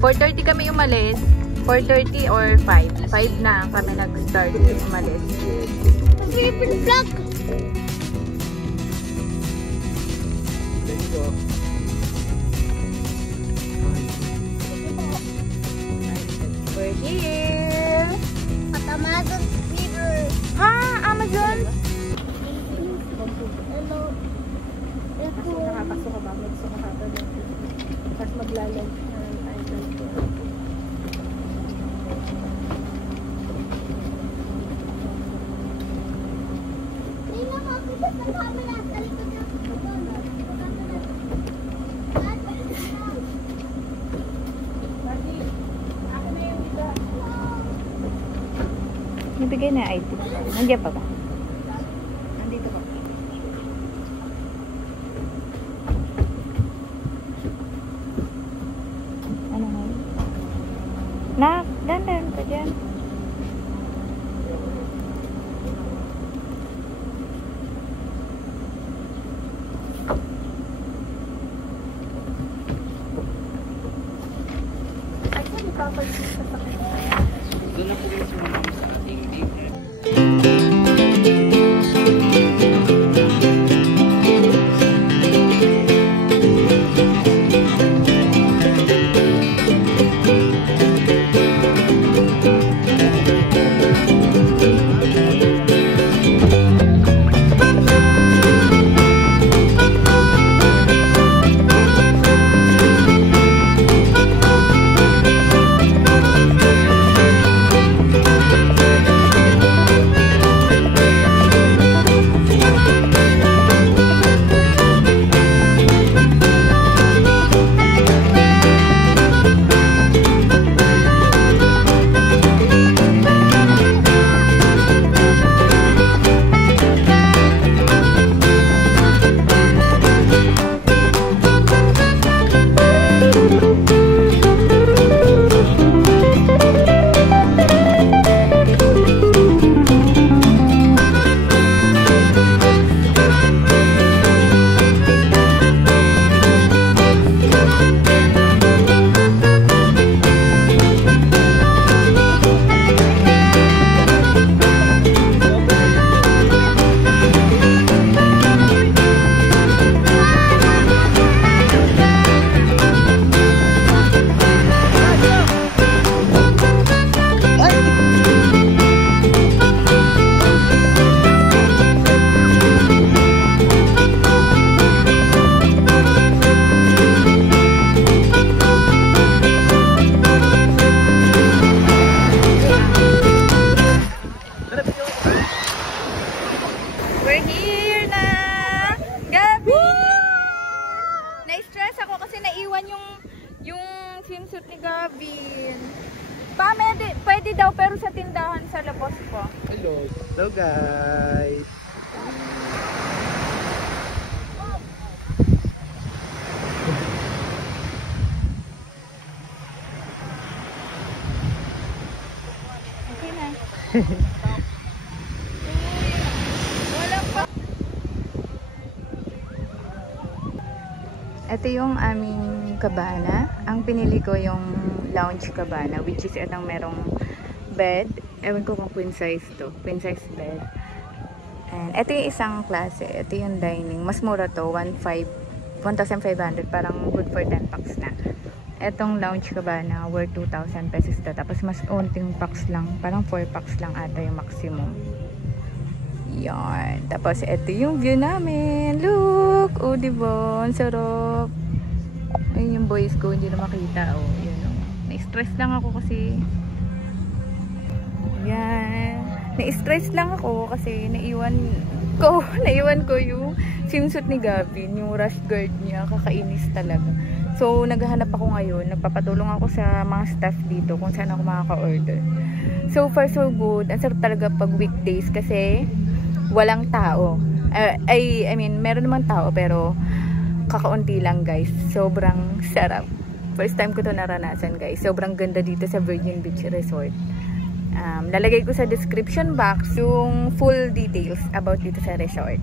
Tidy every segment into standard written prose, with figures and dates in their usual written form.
4:30 kami umalis. 4:30 or 5. 5 na kami nag-start umalis. Favorite vlog. We're here. At Amazon River. Ha? Amazon? Hello. Ito. Nakapasok ka ba? Magsok ka ba? Tapos maglalag. Hindi na makakita sa camera. Sa likod na. Nabigay na ID. Nandiyan pa ba? Nandito pa. Ano nga? Nak, dandan ka dyan. Ay, saan ipapagsin sa sakit? Doon na po kayo sumama sa ating dinner. We're here na! Gabi! Na-stress ako kasi naiwan yung swimsuit ni Gavin. Pwede daw pero sa tindahan sa labas po. Hello. Hello guys. Okay na. Walang pa. Ito yung aming cabana. Ang pinili ko yung lounge cabana, which is itong merong bed. Ewan ko kung queen size to. Queen size bed. And ito yung isang klase. Ito yung dining. Mas mura to. 1,500. Parang good for 10 packs na. Etong lounge cabana worth 2,000 pesos to. Tapos mas unting packs lang. Parang 4 packs lang ata yung maximum. Yan. Tapos ito yung view namin. Look! Oh, diba? Ang sarap. Ayun yung boys ko. Hindi na makita. Oh, yun. Oh. Na-stress lang ako kasi yan. Na-stress lang ako kasi naiwan ko yung swimsuit ni Gavin. Yung rash guard niya. Kakainis talaga. So, naghahanap ako ngayon. Nagpapatulong ako sa mga staff dito kung saan ako makaka-order. So far, so good. Ang sarap talaga pag weekdays kasi walang tao. I mean, meron naman tao pero kakaunti lang guys. Sobrang sarap. First time ko to naranasan guys. Sobrang ganda dito sa Virgin Beach Resort. Lalagay ko sa description box yung full details about dito sa resort.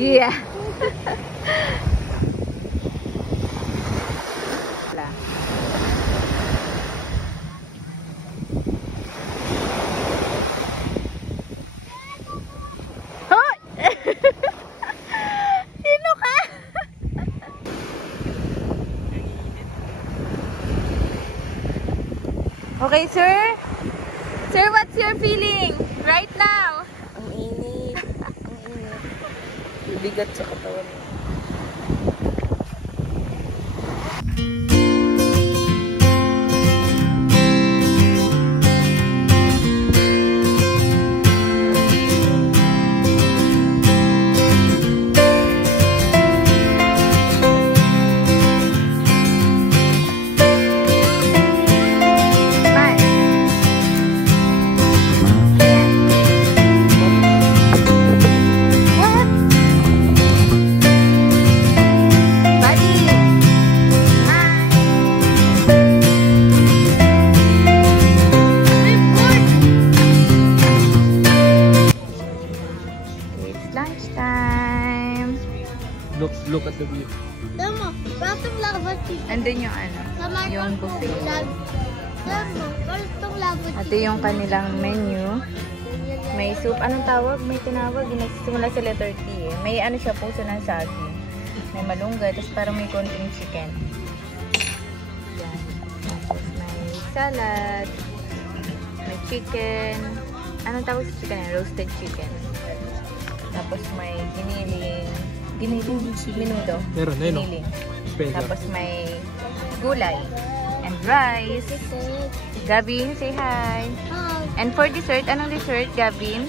Yeah. Sino ka? Okay, sir. Sir, what's your feeling right now? Ang init. Ang init. Bigat sa katawan. Look at the view. Tama, pratong lava chicken. Andun yung ano, yung buffet. Tama, pratong lava chicken. Ito yung kanilang menu. May soup. Anong tawag? May tinawag. Nagsisimula sa letter T eh. May ano siya, puso ng saging. May malunggay. Tapos parang may konting chicken. Yan. Tapos may salad. May chicken. Anong tawag sa chicken? Roasted chicken. Tapos may giniling. Minudo. Meron, ayun o. Giniling. Tapos may gulay. And rice. Gavin, say hi. Hi. And for dessert, anong dessert, Gavin?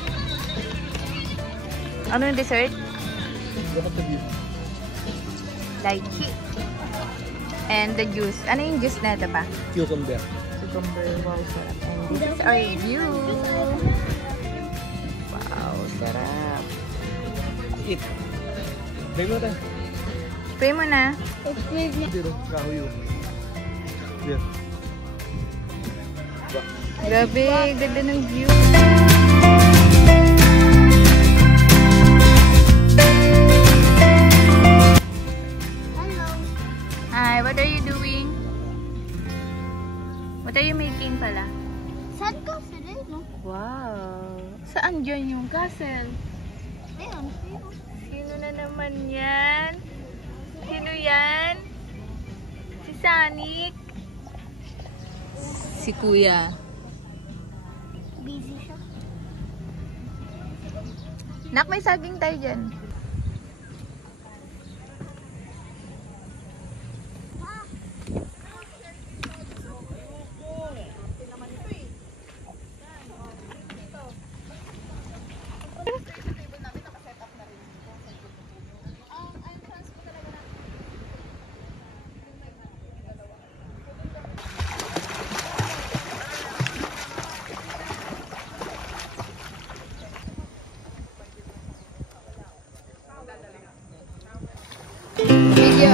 Anong dessert? Look at the view. Lychee. And the juice. Ano yung juice na ito pa? Cucumber. Cucumber. Wow, sarap. And this is our view. Wow, sarap. Eat. Pray mo tayo. Pray mo na. Dito, kahoy yun. Yeah. Grabe, ganda ng view. Hello. Hi, what are you doing? What are you making pala? Saan ka sila, no? Wow. Saan dyan yung castle? Ayun, ayun. Sino na naman yan? Sino yan? Si Sonic? Si Kuya. Busy siya. Nak, may saging tayo dyan. Video.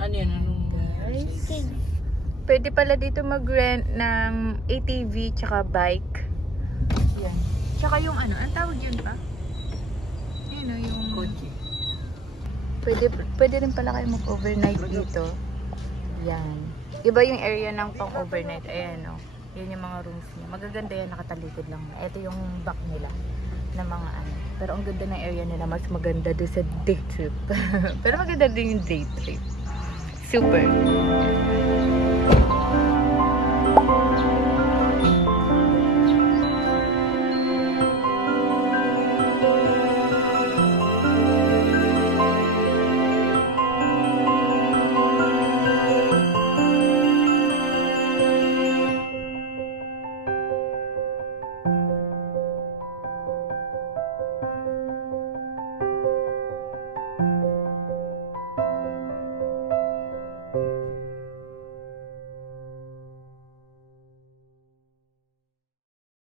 Ano yan? Anong Guys, King. pwede pala dito mag-rent ng ATV tsaka bike. Yan. Tsaka yung ano, ang tawag yun pa? Yun o, yung... Kotse. Pwede rin pala kayo mag-overnight dito. Yan. Iba yung area ng pang-overnight. Ayan o. Yan yung mga rooms niya. Magaganda yan, nakatalikod lang. Ito yung back nila na mga ano. Pero ang ganda ng area nila, mas maganda doon sa day trip. Pero maganda din yung day trip. Super.